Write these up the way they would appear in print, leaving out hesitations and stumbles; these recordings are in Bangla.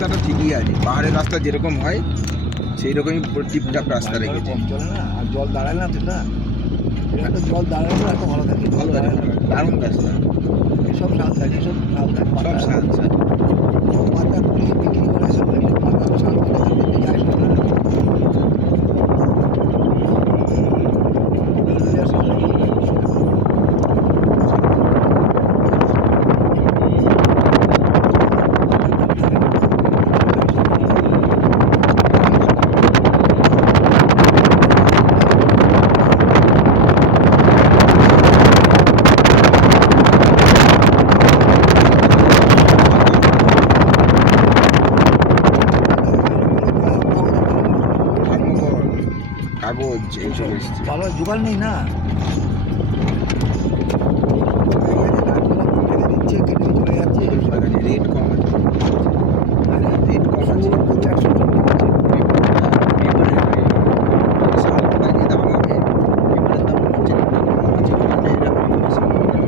রাস্তাটা ঠিকই আছে, পাহাড়ের রাস্তা যেরকম হয় সেই রকমই টিপটাপ রাস্তা রেখেছে। কম চলে না, আর জল দাঁড়ায় না তো, না এটা তো জল দাঁড়ায় না, এত ভালো থাকে, জল ভালো দাঁড়ায় আছে, না। দারুণ রাস্তা, এসব শাল থাকে, এসব শাল থাকে, সব সাজ সাজ। পাতা কুড়িয়ে বিক্রি করে সব এসব পাতা শাল পাতা এখান থেকে যায় সব না। হলদিয়া শাল এগুলো থাকে সব। থার্মোকল, কাগজ এইসব এসছে। ভালো জোগাড় নেই না, দিচ্ছে কেটে চলে যাচ্ছে। রেট কম আছে, রেট কম আছে। চারশো শাল পাতায় যে দাম হবে, পেপারের দাম হচ্ছে না, কম আছে, মানে এরকম বেশি কম হবে না।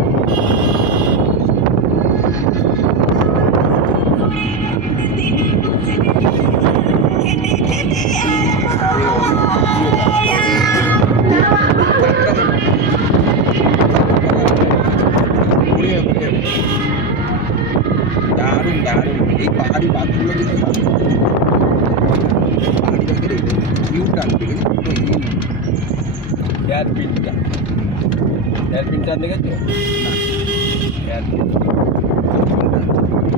দারুণ দারুণ, এই পাহাড়ি বাঁধগুলো কিন্তু দারুণ। পাহাড়ি বাঁধের ইউ টানবে, পুরো ইউ। হেয়ার পিনটা, হেয়ার পিনটা দেখেছো? হেয়ার পিন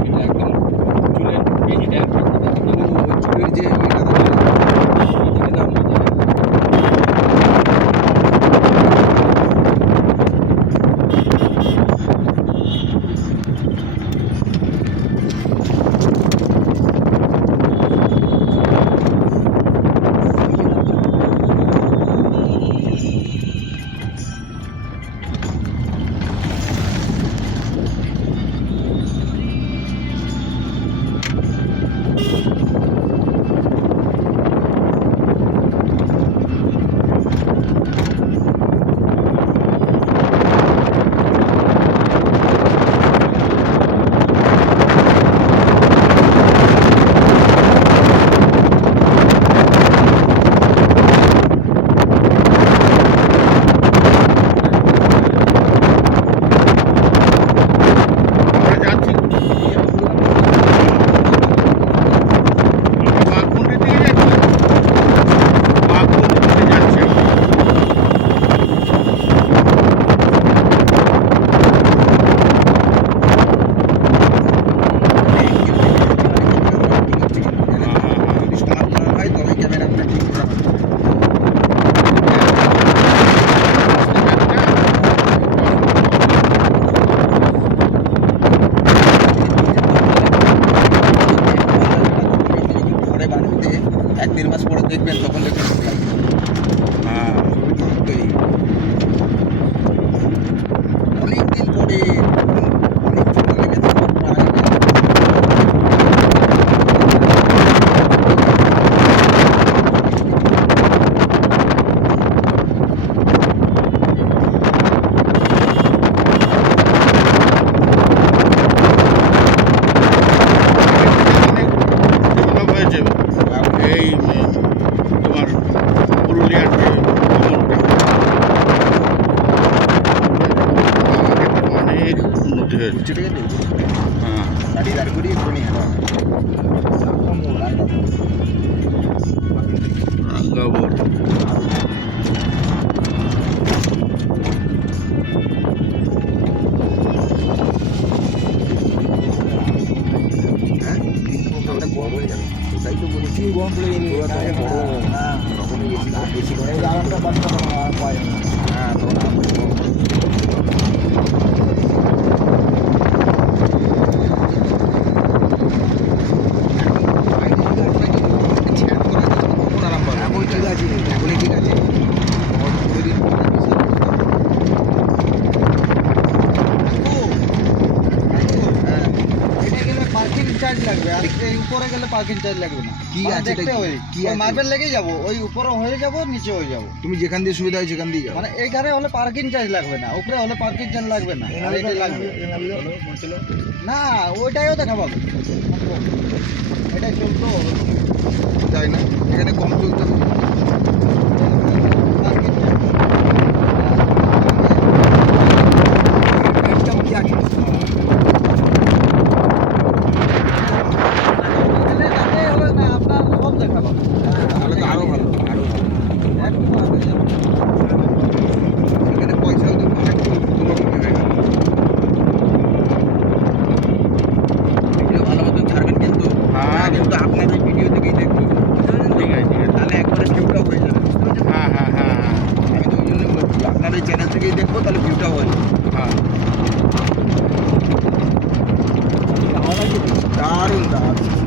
এটা একদম চুলের পিন, হেয়ার পিন চুলের যে ওইটা থাকে না, নাম না জানি। যদি সমান করা হয় তবে ক্যামেরাটা ঠিক করা হবে। পরে বাড়িতে 1-1.5 মাস পরে দেখবেন, তখন দেখবেন ছবি আসবে। হ্যাঁ, ছবির মাহাত্ম এই। অনেকদিন পরে অনেক ছোটো লেগেছে, মারা গেছে। ডেভেলপ হয়েছে এই তোমার পুরুলিয়ার যে অনেক উন্নতি হয়েছে। বুঝছে ঠিক আছে, হ্যাঁ, গাড়ি দাঁড় করিয়ে করে নিয়ে গেল। রাঙ্গাবর হ্যাঁ, ওটা গরম হয়ে যাবে, ওটাই তো বলছি। প্রচুর গরম পড়ে গেলে হ্যাঁ, তখনই বেশি করে এই আরামটা বাচ্চা আর পায় না। হ্যাঁ, তখন আরাম করে গরম করে। কখন আরাম পাবে? এখন ঠিক আছে। এখনই ঠিক আছে, তখন 15 দিন পরে বিশাল অবস্থা হবে। হ্যাঁ, এটা গেলে পার্কিং চার্জ লাগবে, আর এই উপরে গেলে পার্কিং চার্জ লাগবে না। কি মানে আছে এটা দেখতে কি? ওই কি ওই আছে? মার্বেল লেগেই যাবো, ওই উপরে হয়ে যাবো, নিচে হয়ে যাবো। তুমি যেখান দিয়ে সুবিধা হয় সেখান দিয়ে যাও। মানে এইখানে হলে পার্কিং চার্জ লাগবে না, উপরে হলে পার্কিং চার্জ লাগবে না, আর এটাই লাগবে। না ওইটাইও দেখা পাবে, এটাই চলতো হবে। তাই না, এখানে কম চলতে হবে। Parking charge। গাড়িটা কি আগে গেলে তাতেই হবে না, আপনার সব দেখা পাবে। তাহলে তো আরো ভালো, আরো ভালো। একটু আগে যাবে। এখানে পয়সাও তো একটু দুরকমই হয়ে গেল। ভিডিও ভালো মতো ছাড়বেন কিন্তু। হ্যাঁ। কিন্তু আপনার ওই ভিডিও থেকেই দেখবো, বুঝতে পারছেন তো? ঠিক আছে, ঠিক আছে। তাহলে একবারে ভিউটা হয়ে যাবে, বুঝতে পারছেন? হ্যাঁ হ্যাঁ হ্যাঁ হ্যাঁ আমি তো ওই জন্য বলছি আপনার ওই চ্যানেল থেকেই দেখবো, তাহলে ভিউটা হয়ে যাবে। হ্যাঁ দারুণ দারুণ।